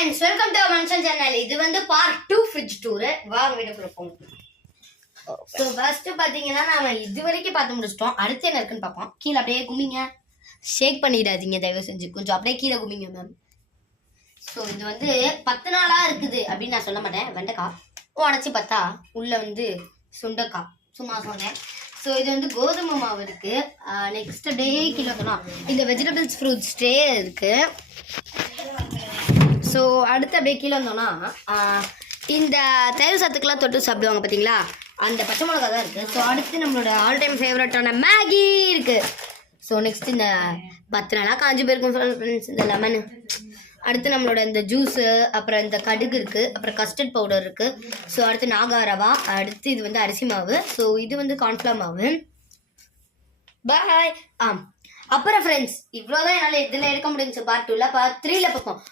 Friends, welcome to our மனுஷன் channel. இது வந்து பார்ட் 2 ஃப்ரிட்ஜ் டூர். வாங்க வீடியோக்குள்ள போவோம். ஸோ ஃபர்ஸ்ட் பார்த்தீங்கன்னா நாம இது வரைக்கும் பார்த்து முடிச்சிட்டோம். அடுத்து என்ன இருக்குன்னு பார்ப்போம். கீழே அப்படியே கும்பிங்க, ஷேக் பண்ணிடாதீங்க தயவு செஞ்சு, கொஞ்சம் அப்படியே கீழே கும்பிங்க மேம். ஸோ இது வந்து 10 நாளா இருக்குது அப்படின்னு நான் சொல்ல மாட்டேன். வெண்டைக்காய் உடச்சி பார்த்தா உள்ள வந்து சுண்டைக்காய், சும்மா சொன்னேன். ஸோ இது வந்து கோதுமை மாவு இருக்கு. நெக்ஸ்ட் டே கீழே சொன்னோம் இந்த வெஜிடபிள்ஸ் ஃப்ரூட்ஸ் ட்ரே இருக்கு. ஸோ அடுத்து அப்படியே கீழே வந்தோம்னா இந்த தயிர் சத்துக்கெல்லாம் தொட்டு சாப்பிடுவாங்க பார்த்தீங்களா, அந்த பச்சை மிளகா தான் இருக்குது. ஸோ அடுத்து நம்மளோட ஆல் டைம் ஃபேவரட்டான மேகி இருக்குது. ஸோ நெக்ஸ்ட் இந்த 10 நாளாக காஞ்சி போயிருக்கும் ஃப்ரெண்ட்ஸ் இந்த லெமனு. அடுத்து நம்மளோட இந்த ஜூஸு, அப்புறம் இந்த கடுகு இருக்குது, அப்புறம் கஸ்டர்ட் பவுடர் இருக்குது. ஸோ அடுத்து நாகாரவா, அடுத்து இது வந்து அரிசி மாவு, ஸோ இது வந்து கார்ன்ஃப்ளவர் மாவு. பாய். அப்புறம் ஃப்ரெண்ட்ஸ் இவ்வளோதான் என்னால் இதில் எடுக்க முடிஞ்சுச்சு. பார்ட் 2ல பார்ட் 3ல பார்ப்போம்.